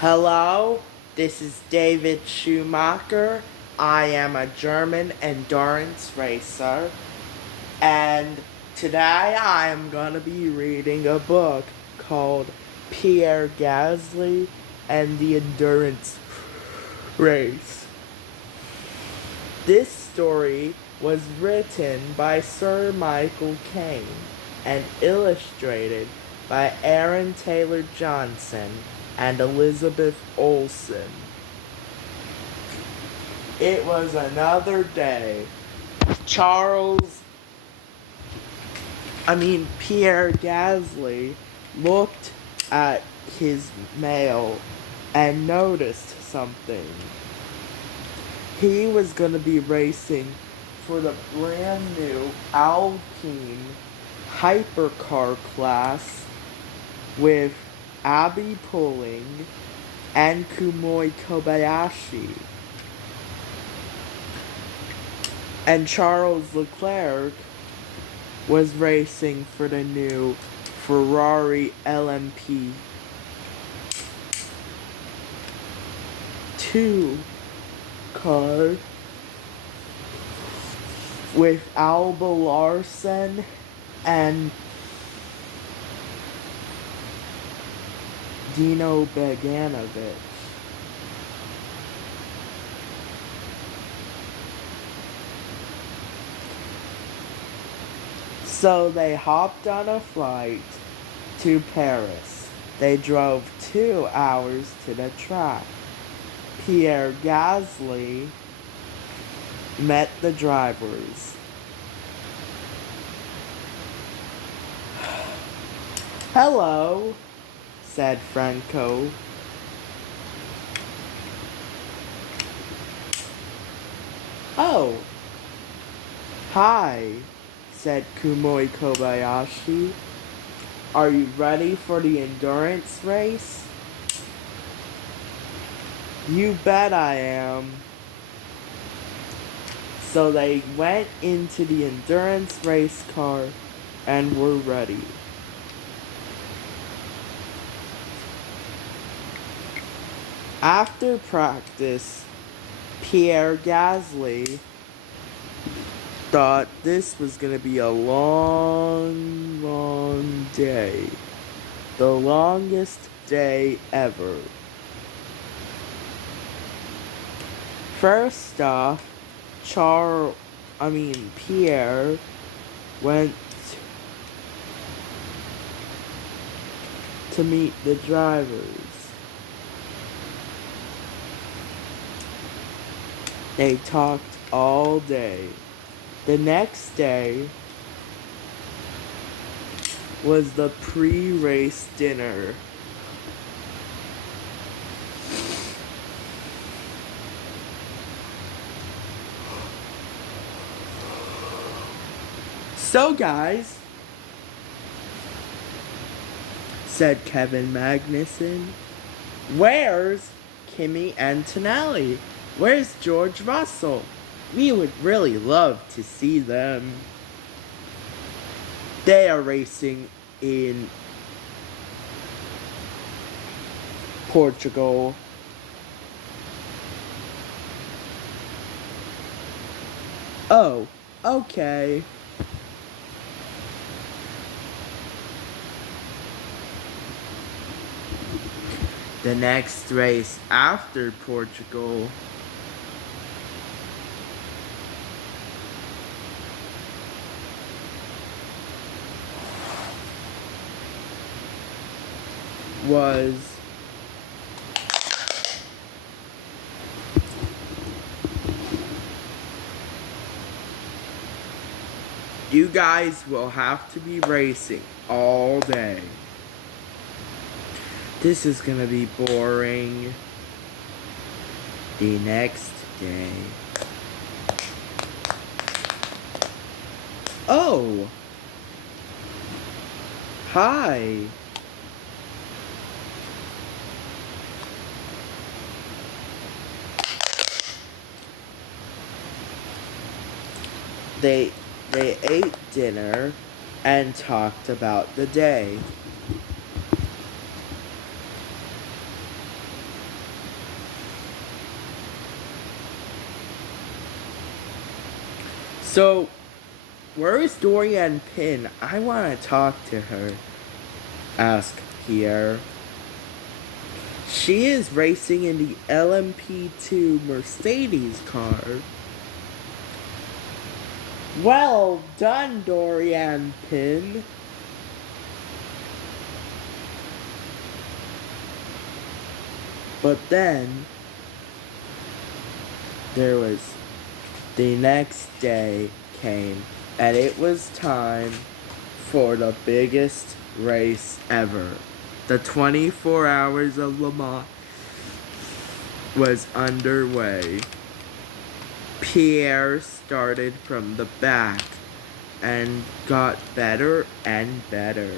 Hello, this is David Schumacher. I am a German endurance racer, and today I am going to be reading a book called Pierre Gasly and the Endurance Race. This story was written by Sir Michael Caine and illustrated by Aaron Taylor Johnson and Elizabeth Olsen. It was another day. Pierre Gasly looked at his mail and noticed something. He was going to be racing for the brand new Alpine hypercar class with Abby Pulling and Kumoi Kobayashi. And Charles Leclerc was racing for the new Ferrari LMP2 car with Alba Larsen and Dino Beganovic. So they hopped on a flight to Paris. They drove 2 hours to the track. Pierre Gasly met the drivers. "Hello," said Franco. "Oh, hi," said Kumoi Kobayashi. "Are you ready for the endurance race?" "You bet I am." So they went into the endurance race car and were ready. After practice, Pierre Gasly thought this was going to be a long day. The longest day ever. First off, Pierre went to meet the drivers. They talked all day. The next day was the pre-race dinner. "So guys," said Kevin Magnussen, "where's Kimi Antonelli? Where's George Russell? We would really love to see them. They are racing in Portugal." "Oh, okay." The next race after Portugal was you guys will have to be racing all day. This is gonna be boring. The next day. "Oh, hi." They ate dinner and talked about the day. So, where is Dorian Pin? I want to talk to her, asked Pierre. She is racing in the LMP2 Mercedes car. Well done, Dorian Pin. But then, the next day came, and it was time for the biggest race ever. The 24 Hours of Le Mans was underway. Pierre started from the back and got better and better.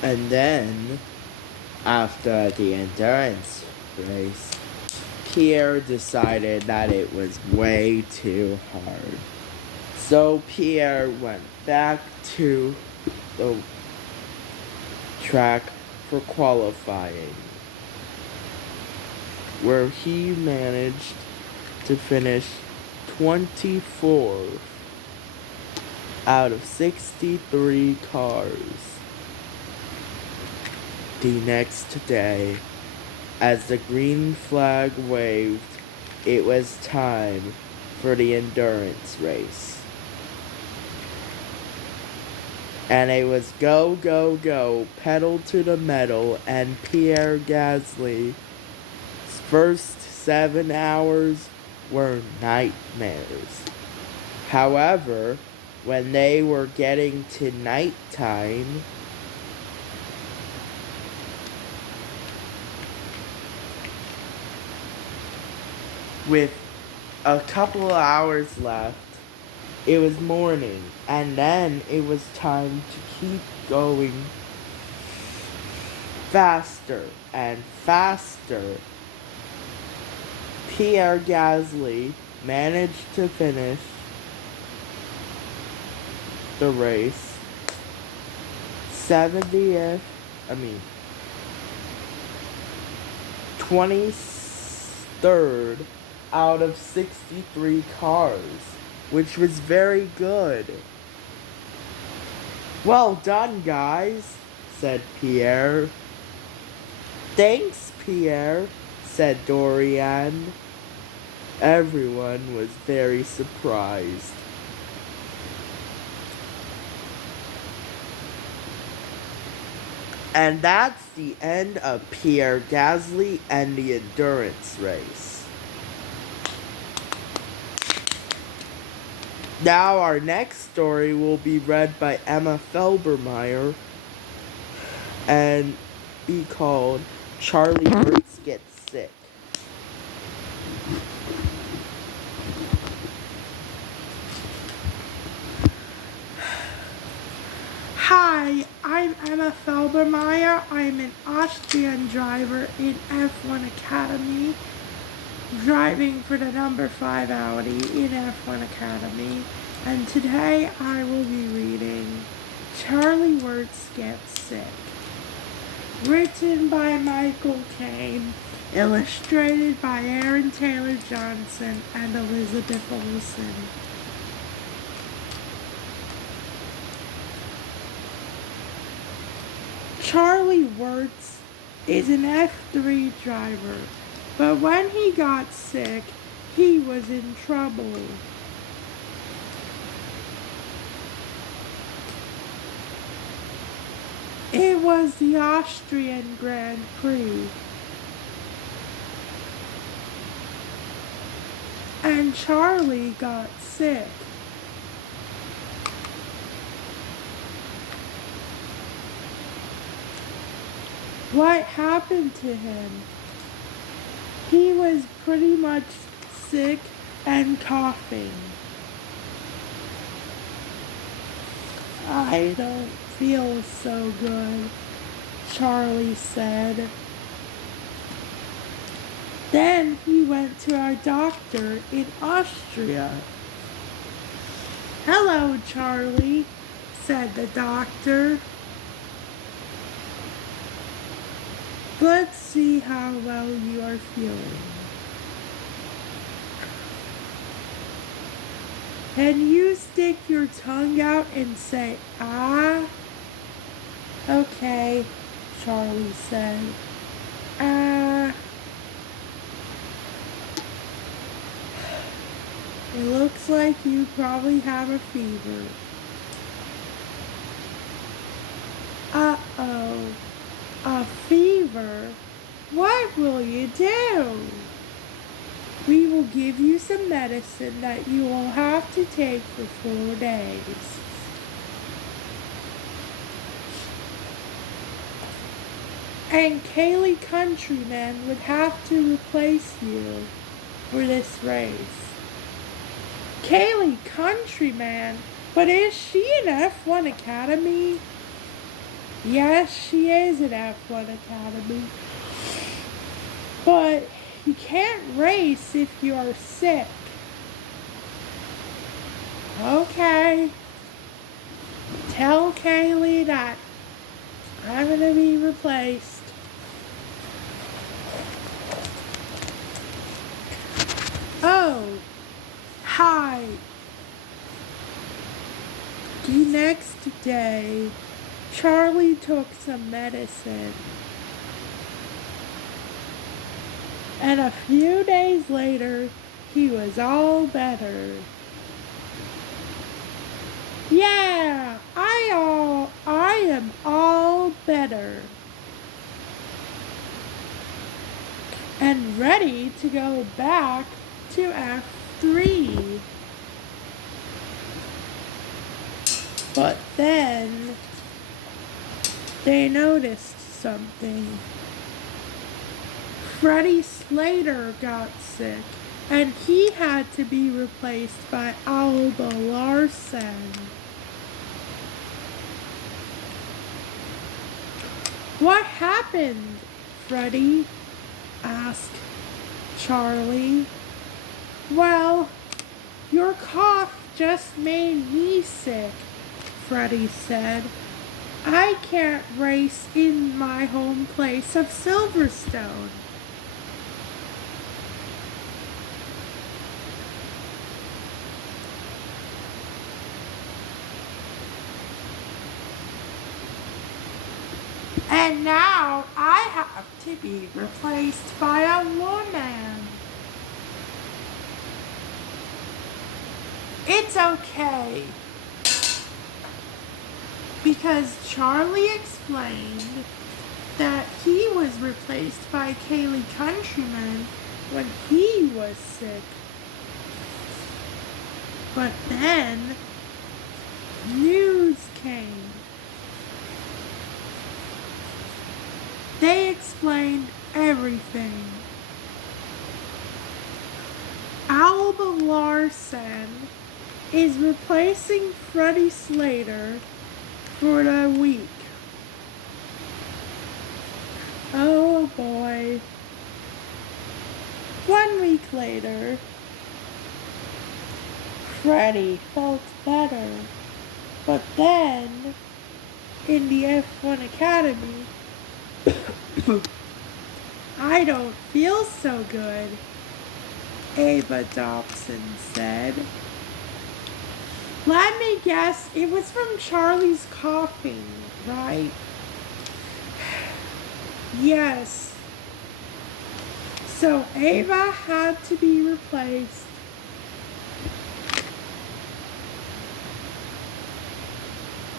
And then, after the endurance race, Pierre decided that it was way too hard. So Pierre went back to the track for qualifying, where he managed to finish 24th out of 63 cars. The next day, as the green flag waved, it was time for the endurance race. And it was go, go, go, pedal to the metal, and Pierre Gasly's first 7 hours were nightmares. However, when they were getting to nighttime, with a couple of hours left, it was morning, and then it was time to keep going faster and faster. Pierre Gasly managed to finish the race 23rd out of 63 cars, which was very good. Well done, guys, said Pierre. Thanks, Pierre, said Dorian. Everyone was very surprised. And that's the end of Pierre Gasly and the endurance race. Now our next story will be read by Emma Felbermayr and be called Charlie Wurz Gets Sick. Hi, I'm Emma Felbermayr. I'm an Austrian driver in F1 Academy, driving for the number 5 Audi in F1 Academy, and today I will be reading Charlie Wurz Gets Sick, written by Michael Caine, illustrated by Aaron Taylor Johnson and Elizabeth Olsen. Charlie Wurz is an F3 driver, but when he got sick, he was in trouble. It was the Austrian Grand Prix, and Charlie got sick. What happened to him? He was pretty much sick and coughing. I don't feel so good, Charlie said. Then he went to our doctor in Austria. Hello, Charlie, said the doctor. Let's see how well you are feeling. Can you stick your tongue out and say, ah? Okay, Charlie said. Ah. It looks like you probably have a fever. Uh-oh. A fever? What will you do? We will give you some medicine that you will have to take for 4 days. And Kaylee Countryman would have to replace you for this race. Kaylee Countryman? But is she an F1 Academy? Yes, she is an F1 Academy. But you can't race if you are sick. Okay. Tell Kaylee that I'm going to be replaced. Oh, hi. The next day, Charlie took some medicine. And a few days later, he was all better. Yeah, I am all better. And ready to go back to F3. But then they noticed something. Freddie Slater got sick, and he had to be replaced by Alba Larson. What happened, Freddie? Asked Charlie. Well, your cough just made me sick, Freddie said. I can't race in my home place of Silverstone. And now I have to be replaced by a woman. It's okay. Because Charlie explained that he was replaced by Kaylee Countryman when he was sick. But then news came. They explained everything. Alba Larson is replacing Freddie Slater for a week. Oh boy. 1 week later, Freddie felt better. But then, in the F1 Academy, I don't feel so good, Ava Dobson said. Let me guess, it was from Charlie's coughing, right? Yes. So Ava had to be replaced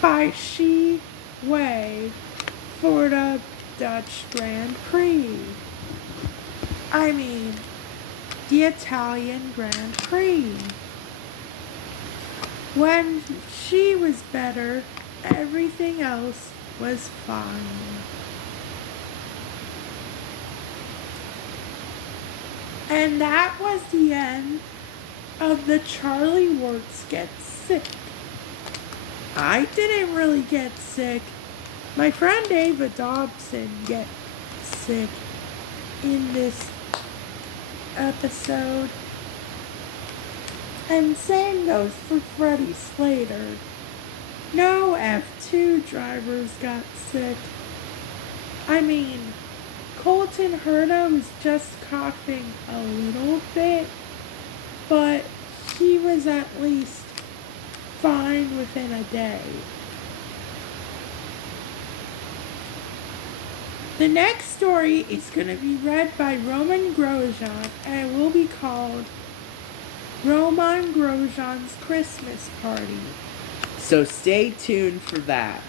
by Shi Wei for the Dutch Grand Prix. I mean, the Italian Grand Prix. When she was better, everything else was fine. And that was the end of the Charlie Wurz Gets Sick. I didn't really get sick. My friend Ava Dobson gets sick in this episode. And same goes for Freddie Slater. No F2 drivers got sick. I mean, Colton Herta was just coughing a little bit, but he was at least fine within a day. The next story is going to be read by Roman Grosjean, and it will be called Roman Grosjean's Christmas Party. So stay tuned for that.